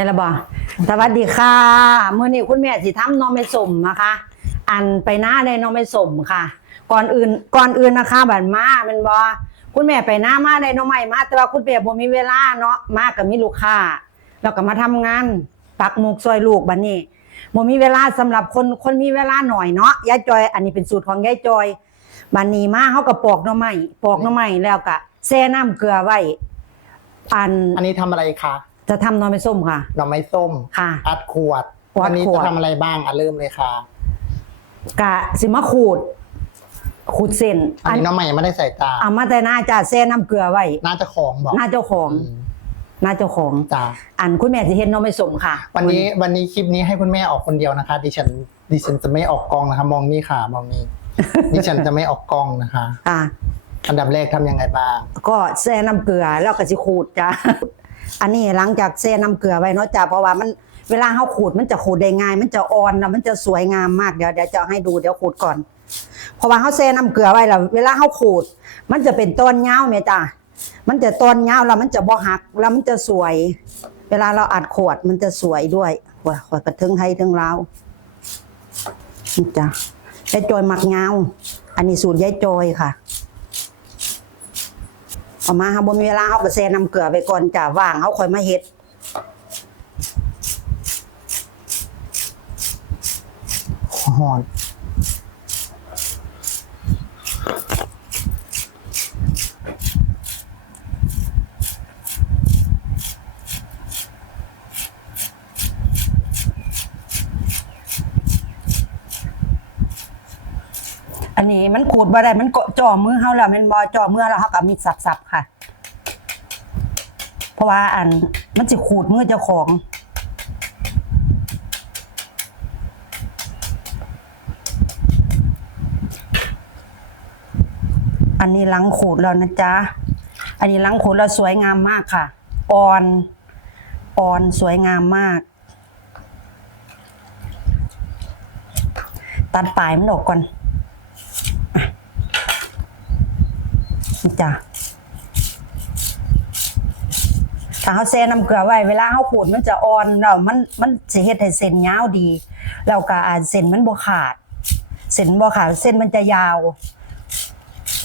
ได้ละบ่สวัสดีค่ะเมื้อนี้คุณแม่สิทำนอไม่สมนะคะ อันไปหน้าได้หนอไม่สมค่ะ ก่อนอื่นก่อนอื่นนะคะบัดมาแมันบ่คุณแม่ไปหน้ามาได้หนอใหม่มา แต่ว่าคุณแม่บ่มีเวลาเนาะมาก็มีลูกค้าแล้วก็มาทำงานปักหมุกซอยลูกบัดนี้บ่มีเวลาสำหรับคนคนมีเวลาหน่อยเนาะยายจอย อันนี้เป็นสูตรของยายจอยบัดนี้มาเฮาก็ปอกน่อไม้ปอกน่อไม้แล้วก็แช่น้ำเกลือไว้อันอันนี้ทำอะไรคะ จะทำหนอไม่ส้มค่ะ หน่อไม้ส้ม ค่ะ อัดขวด อัดขวดอันนี้จะทำอะไรบ้างอะเริ่มเลยค่ะ กะสิมาขูด ขูดเส้นอันนี้น้องใหม่ไม่ได้ใส่ตา เอามาแต่หน้าจ่าแซ่น้ำเกลือไว้น่าจะของบอกหน้าเจ้าของอืมหน้าเจ้าของ จ้าอันคุณแม่จะเห็นน้องไม่สมค่ะวันนี้วันนี้คลิปนี้ให้คุณแม่ออกคนเดียวนะคะ ดิฉันดิฉันจะไม่ออกกล้องนะคะ มองนี่ค่ะ มองนี่ ดิฉันจะไม่ออกกล้องนะคะอะ อันดับแรกทำยังไงบ้าง ก็แซ่น้ำเกลือแล้วก็สิขูดจ้า อันนี้หลังจากแซ่น้ำเกลือไว้เนาะจ้าเพราะว่ามันเวลาเขาขูดมันจะขูดได้ง่าย มันจะอ่อนแล้วมันจะสวยงามมากเดี๋ยวเดี๋ยวจะให้ดูเดี๋ยวขูดก่อน เพราะว่าเขาแซ่น้ำเกลือไว้แล้วเวลาเขาขูด มันจะเป็นต้นยาเมจ้ามันจะต้นยาแล้วมันจะบ่หักแล้วมันจะสวย เวลาเราอัดขวดมันจะสวยด้วยว่าขวดกระทึงไทยทึงลาจ้ะยายจอยหมักยาอันนี้สูตรยายจอยค่ะ เอามาค่ะบนเวลาเอาก็แซ่น้ำเกลือไปก่อนจ้ะว่างเอาค่อยมาเฮ็ดหอน อั นนี้มันขูดบ่ได้มันเกาะจ่อมือเขาแล้วมันบ่จ่อมือแล้วเขาก็มีดสับๆค่ะ เพราะว่าอันมันจะขูดมือเจ้าของอันนี้หลังขูดแล้วนะจ๊ะ อันนี้หลังขูดแล้วสวยงามมากค่ะ อ่อน อ่อนสวยงามมาก ตัดปลายมันออกก่อน จ้ะถ้าเขาแซ่น้ำเกลือไว้เวลาเขาขูดมันจะอ่อนเรามันมันสิเฮ็ดให้เส้นยาวดี แล้วก็อ่านเส้นมันบ่ขาด เส้นบ่ขาดเส้นมันจะยาว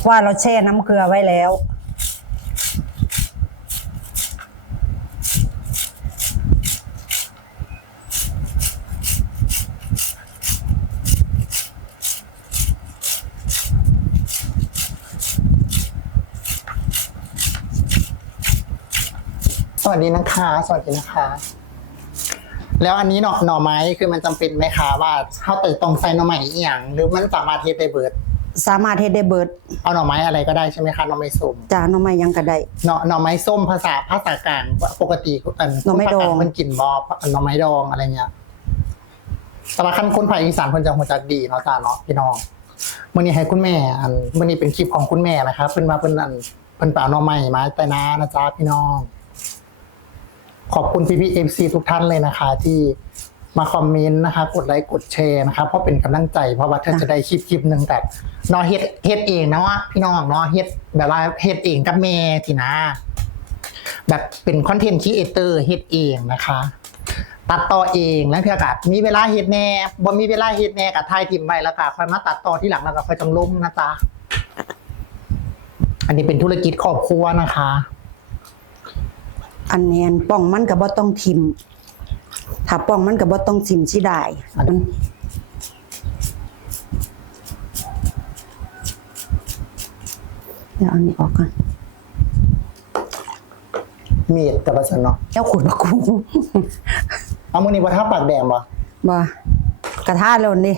ว่าเราแช่น้ำเกลือไว้แล้ว นะคะสวัสดีนะคะ แล้วอันนี้หน่อหน่อไม้คือมันจำเป็นไหมคะว่าเขาเติต้องใส่หน่อไม้อีหยังหรือมันสามารถเทสได้เบิด สามารถเฮ็ดได้เบิดเอาหน่อไม้อะไรก็ได้ใช่ไหมคะหน่อไม้ส้มจานหน่อไม้ยังก็ได้ หน่อหน่อไม้ส้มภาษาภาษากลางปกติอันหน่อไม้ดองภาคกลามันกลิ่นบอบหน่อไม้ดองอะไรเงี้ยแต่ว่าขั้นคนภาคอีสานคนจะหัวจักดีเนาะจ้าเนาะพี่น้องมื่อนี้ให้คุณแม่ อันมื่อนี้เป็นคลิปของคุณแม่นะครับเพิ่นมาเพิ่นอันเพิ่นเปล่าหน่อไม้มาแต่นานะจ๊ะพี่น้อง ขอบคุณพี่พี่เอฟซีทุกท่านเลยนะคะ ที่มาคอมเมนต์นะคะ กดไลค์กดแชร์นะคะเพราะเป็นกำลังใจเพราะว่าถ้าจะได้คลิปคลิปหนึ่งแต่เนอเฮ็ดเฮ็ดเองนะว่าพี่น้องเนาะเฮ็ดแบบว่าเฮ็ดเองกับแม่ทีนะแบบเป็นคอนเทนต์ครีเอเตอร์เฮ็ดเองนะคะ ตัดต่อเองแล้วเพื่อกัมีเวลาเฮ็ดแน่บ่มีเวลาเฮ็ดแน่กับทายทิมไว้แล้วก็ค่อยมาตัดต่อที่หลังแล้วก็ค่อยจังลงนะจ๊ะอันนี้เป็นธุรกิจครอบครัวนะคะ อันเนียนป้องมันก็บ่ต้องทิมถ้าป้องมันก็บ่ต้องทิมสิได้อันมันเดี๋ยวเอาอันนี้ออกก่อนมีดกับประสนเนาะแล้วขูดบักกุ้งเอามือนี้บ่ทับปากแดงบ่บ่กระทะโลนดิ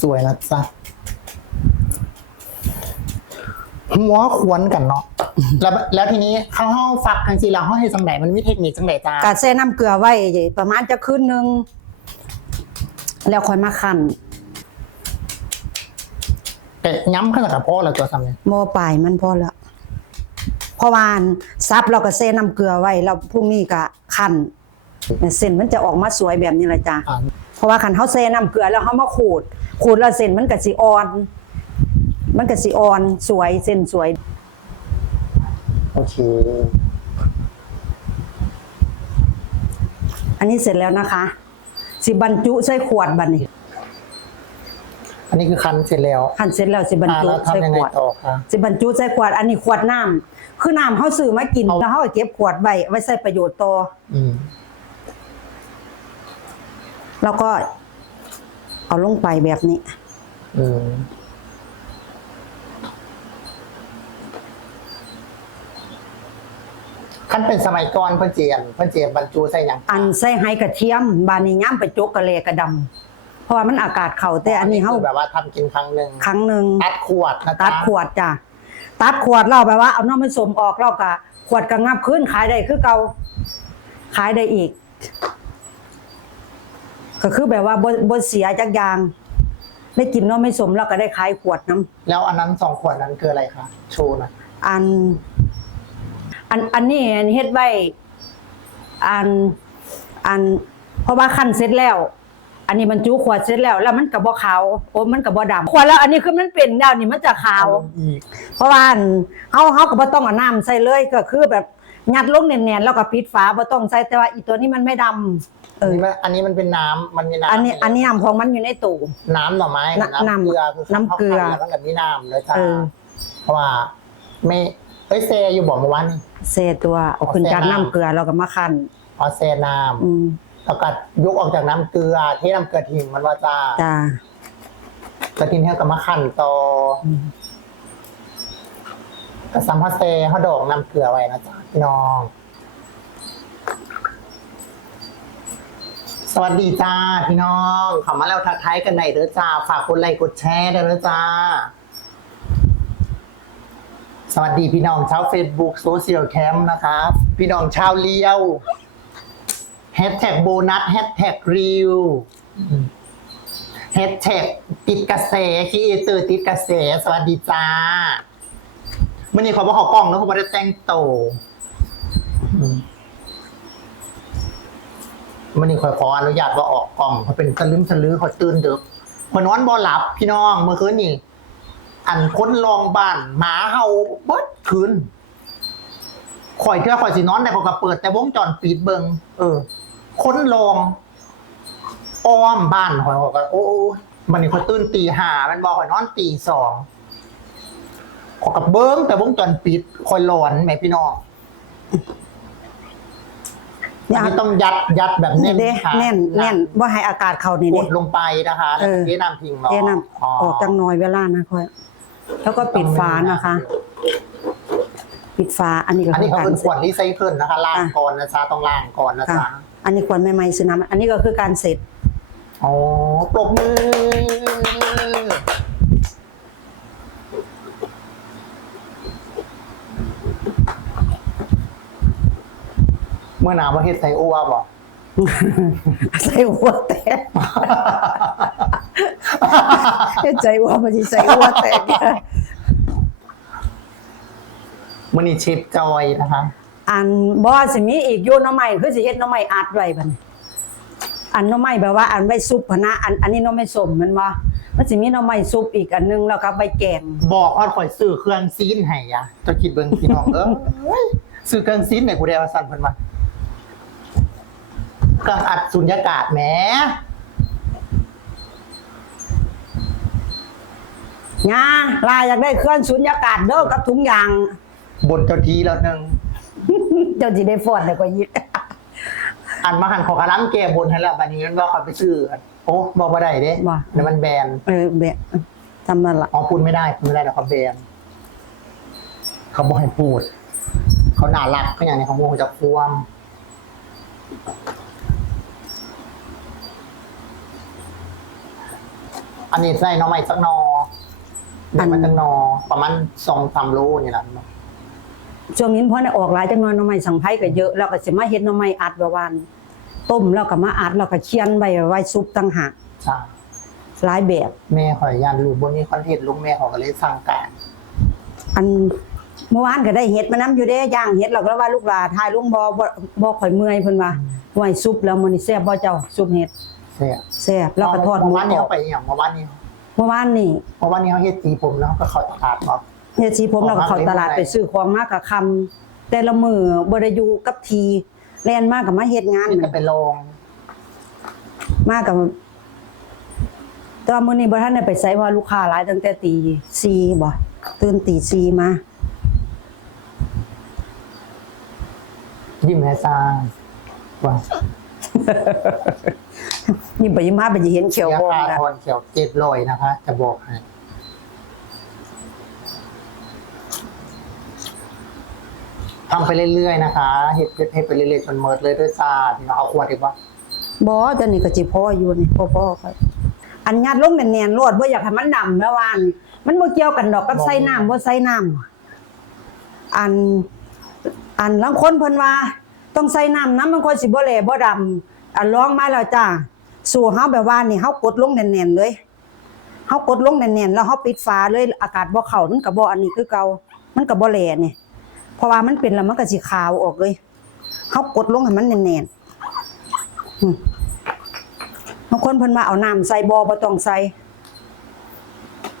สวยนะจ๊ะ หัวขวนกันเนาะแล้วแล้วทีนี้เขาเฮาฟักจังซี่แล้วเฮาเฮ็ดจังไดมันมีเทคนิคจังไดจ้ากะแช่น้ำเกลือไว้ประมาณจะคืนหนึง แล้วค่อยมาคั่นแต่ย้ำขนาดกับพ่อแล้วตัวซ้ำเนี่ยโมปลายมันพอแล้วเพราะว่าอันซับเราก็แช่น้ำเกลือไว้แล้วพรุ่งนี้ก็คั่นเส้นมันจะออกมาสวยแบบนี้แหละจ้ะอ่าเพราะว่าคันเขาแช่น้ำเกลือแล้วเขามาขูดขูดแล้วเส้นมันก็สิอ่อน มันก็สิอ่อนสวยเส้นสวย โอเค อันนี้เสร็จแล้วนะคะ สิบรรจุใส่ขวดบัดนี้อันนี้คือคันเสร็จแล้วคันเสร็จแล้วสิบรรอ่าจุแล้วใส่ทำยังขไงวดต่อคะสิบรรจุใส่ขวด อันนี้ขวดน้ำคือน้ำเขาซื้อมากินเอาแล้วเขาก็เก็บขวดไว้ไว้ใส่ประโยชน์ต่ออืมแล้วก็เอาลงไปแบบนี้ อืม ขั้นเป็นสมัยก่อนเพิ่นเจียนเพิ่นเจียนบรรจุใส่หยังอันใส่ไฮกระเทียม บานนี้ย่ำไปจกกะเลกระดำเพราะว่ามันอากาศเข่าแต่อันนี้เขาคือแบบว่าทำกินครั้งหนึ่งครั้งหนึ่งตัดขวดนะจ๊ะตัดขวดจ้ะตัดขวดเราแบบว่าเอาน้ำมันสมออกเรากะขวดก็งับขึ้นขายได้คือเก่าขายได้อีก ก็คือแบบว่าบนเสียจากอยางได้กินน้ำไม่สมเราก็ได้ขายขวดน้ำแล้วอันนั้นสองขวดนั้นคืออะไรคะโชว์หน่อยอัน อันอันนี้อันเฮ็ดไว้อันอันเพราะว่าขั้นเสร็จแล้ว อันนี้มันจุขวดเสร็จแล้ว แล้วมันกับบ่ขาวโอ้มันกับบ่ดำขวดแล้ว อันนี้คือมันเป็นแล้วนี่มันจะขาว อีกเพราะว่าอันเฮาเฮาก็บ่ต้องเอาน้ำใส่เลยก็คือแบบยัดลงแน่นๆแล้วก็ปิดฝาบ่ต้องใส่แต่ว่าอีตัวนี้มันไม่ดำเออันอนี้มันอันนี้มันเป็นน้ำมันมีน้ำอันนี้อันนี้น้ำของมันอยู่ในตู้ น้ำหน่อไม้น้ำน้ำเกลือคือน้ำเกลือ แล้วก็มีน้ำเลยจ้าเออ เพราะว่าไม่เอ้ ยเซอยู่บอกเมื่อวานนี่เศษตัวเอาขึ้นจากเอาแซ่น้ำน้ำเกลือแล้วก็มาคั่นออเซน้อืมำแล้วก็ยกออกจากน้ำเกลือเทน้ำเกลือทิ้งมันว่าจ้าจ้ากระทิ้งให้กับมาขันต่ออม กระซัมพาเซเขาดอกน้ำเกลือไว้นะจ๊ะพี่น้อง สวัสดีจ้าพี่น้องเขอมาแล้วทักทายกันไหนเด้อจ้า ฝากกดไลค์กดแชร์เด้อจ้า สวัสดีพี่น้องชาว Facebook Social Camp นะครับพี่น้องชาวเลี้ยวแฮชแท็กโบนัสแฮชแท็กรีวแฮชแท็กติดกระแสคีเอเตอร์ติดกระแส สวัสดีจ้ามื่อนี้ขอกเขากล้องแล้วเขาไม่ได้แต่งโตมมื่อนี้ขอขออนุญาตว่าออกกล้องเขาเป็นสลึมสลือเขาตื่นเดึกคนนอนบ่หลับพี่น้องเมื่อคืนนี่ อันค้นลองบ้านหมาเห่าเบิดคืนข่อยเทื่อข่อยสินอนแต่เขาก็เปิดแต่วงจรปิดเบิงเออค้นลองอ้อมบ้านข่อยข่อยก็โอ้โอ้มันนี่ข่อยตื่นตีห้ามันบอกข่อยนอนตีสองข่อยกับเบิ้งแต่วงจรปิดข่อยหลอนแหม่พี่น้องเนี่ยอันนี้ต้องยัดยัดแบบนี่แน่นเด้ค่ะแน่นแน่นว่าให้อากาศเข้านี่กเด้ดลงไปนะคะเออเทน้ำพิงเนาะเทน้ำออกจังน้อยเวลานะค่อย แล้วก็ปิดฝานะคะ ปิดฝาอันนี้ก็อันนี้เขาการเป็นขวดรีไซเคิลนะคะล้างก่อนนะจ๊ะต้องล้างก่อนนะค่ะจ๊ะอันนี้ควรไม่ไม่ซื้อน้ำอันนี้ก็คือการเสร็จอ๋อปรบมือเมื่อหนาวมาเฮ็ดไซโอวบอกใส่หัวแตก ใจว่ามันจะใส่หัวแตกเนี่ยมื่อนี้เชฟจอยนะคะ อันบอสิมีอีกโยนหน้อใหม่คือสิเฮ็ดหน้อใหม่อัดไว้บัดนี้อันหน้อใหม่แบบว่า อันไว้ซุปพะนะอันอันนี้หน้อไม่สมมันว่ามันสิมีหน้อใหม่ซุปอีกอันนึงแล้วก็ใบแกงบอกว่าข่อยซื้อเครื่องซีนให้ยะจะคิดเบิ่งพี่น้องเอ้ยซื้อเครื่องซีนให้กูได้ว่าสั่นเพิ่นมาเครื่องอัดสุญญากาศแหม งาลาอยากได้เครื่องสุญญากาศเด้อกับถุงยาง บนเจ้าทีแล้วหนึงเจ้าสิได้ฟอดได้ก็ยิดอันมาหันของกระล้ำแก้บนให้แล้วบัดนี้มันบอกเขาไปซื้อโอ้บอกว่าได้เด้ว่า เดี๋ยวมันแบนเออแบะจำนั่นล่ะอ๋อพูดไม่ได้พูดไม่ได้เดี๋ยวเขาแบนเขาบอกให้พูด เขาน่ารักเขาอย่างนี้เขาคงจะควมอันนี้ใส่หน้องใหม่สักหนอ เด็กมันสักหนอประมาณสองสามโลนี่แหละช่วงนี้พอได้ออกหลายจังหน่อยหน้อใหม่สังไผก็เยอะแล้วก็สิมาเฮ็ดหน้อใหม่อัดว่าวันต้มแล้วก็มาอัดแล้วก็เคี่ยนไว้ไว้ซุปต่างหากใช่หลายแบบ แม่ขอยยานรูปบนนี้คอนเทนต์ลุงแม่เขอก็เลยสั่งการอันเมื่อวานก็ได้เห็ดมานํอยู่เด้ย่างเห็ดเราก็ว่าลูกหลานทายลุงบ่บ่บ่ข่อยเมื่อยเพิ่นว่าไว้ซุปแล้วมื้อนี้แซ่บบ่เจ้าซุปเห็ดเสียแซ่บแล้วก็ทอดหมูเมื่อวานนี้กรอเขาบไปอหย่างเมื่อวานนี้ เมื่อวานนี่เพราะว่านี่เขาเฮ็ดสีผมแล้วก็เข้าตลาดเนาะเฮ็ดสีผมเราก็เข้าตลาดของมากเลยไปซื้อของมากกับคำแต่ละมือบ่ได้อยู่กับทีแล่นมากกับมาเฮ็ดงานนี่นั่ก็นไปลองมากกับแตว่ามื้อนี้บ่ทันได้ไปไสเพราะลูกค้าหลายตั้งแต่ตี4บ่ตื่นตี4มา ยิ้มให้ซางว่า นี่บ่ยิ้มมาบ่สิเห็นเขียวเสียบ่ค่านะทอนเขียวเจ็ดร้อยนะคะ จะบอกให้ทำไปเรื่อยๆนะคะเฮ็ดเฮ็ดไปเรื่อยๆจนเมิดเลยด้วยจ้าพี่น้องเอาขวดดีกว่าบ่แต่นี่ก็สิพออยู่นี่พอๆค่อยอันยัดลงแน่นๆโลดบ่อยากให้มันดำแล้ววานมันบ่เกี่ยวกันดอกกับใส่น้ำบ่ใส่น้ำอัน อันลางคนเพิ่นว่า ต้องใส่น้ำน้ำมันค่อยสิบ่แหลบ่ดำอันลองมาแล้วจ้า สู่เฮาแบบว่านี่เฮากดลงแน่นๆเลยเฮากดลงแน่นๆแล้วเฮาปิดฝาเลยอากาศบ่เข้ามันก็บ่อันนี้คือเก่ามันก็บ่แหลนี่เพราะว่ามันเป็นแล้วมันก็สิขาวออกเลยเฮากดลงให้มันแน่นๆบางคนเพิ่นว่าเอาน้ำใส่บ่บ่ต้องใส่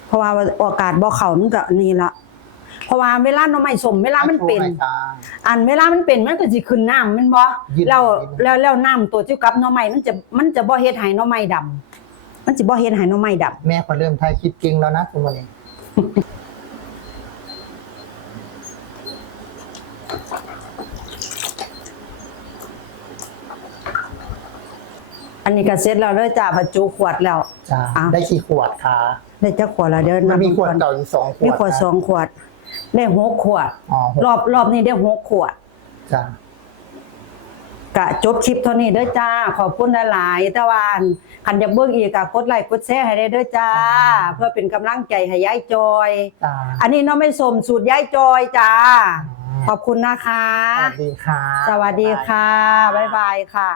เพราะว่าอากาศบ่เข้ามันก็อันนี้ละ ราะว่าเวลาหน่อไม้สมเวลามันเป็นโชว์หอยจ้าอันเวลามันเป็นมันก็สิขึ้นน้ำแมันบ่ยืดแล้วยืด แล้วแล้วน้ำตัวที่กับหน่อไม้มันจะมันจะบ่เฮ็ดให้หน่อไม้ดำมันสิบ่เฮ็ดให้หน่อไม้ดำ แม่พอเริ่มทายคิดเก่งแล้วนะคุณวันนี้อันนี้ก็เสร็จแล้วเด้อจ้าบรรจุขวดแล้ว จ้าอ้าวได้กี่ขวดคะได้จักขวดแล้วเด้อมันมีขวดก่อนเก่าอยู่สองขวดมีขวดนะสองขวด ได้หกขวด อ๋อหกรอบรอบนี้ได้หกขวด จ้ากะจบคลิปเท่านี้เด้อจ้า ขอบคุณหลายๆแต่ว่าอันคันอยากเบิ่งอีกก็กดไลค์กดแชร์ให้ได้เด้อจ้า เพื่อเป็นกำลังใจให้ยายจอย จ้าอันนี้น้องไม่สมสูตรยายจอยจ้า ขอบคุณนะคะ สวัสดีค่ะ สวัสดีค่ะ บ๊ายบายค่ะ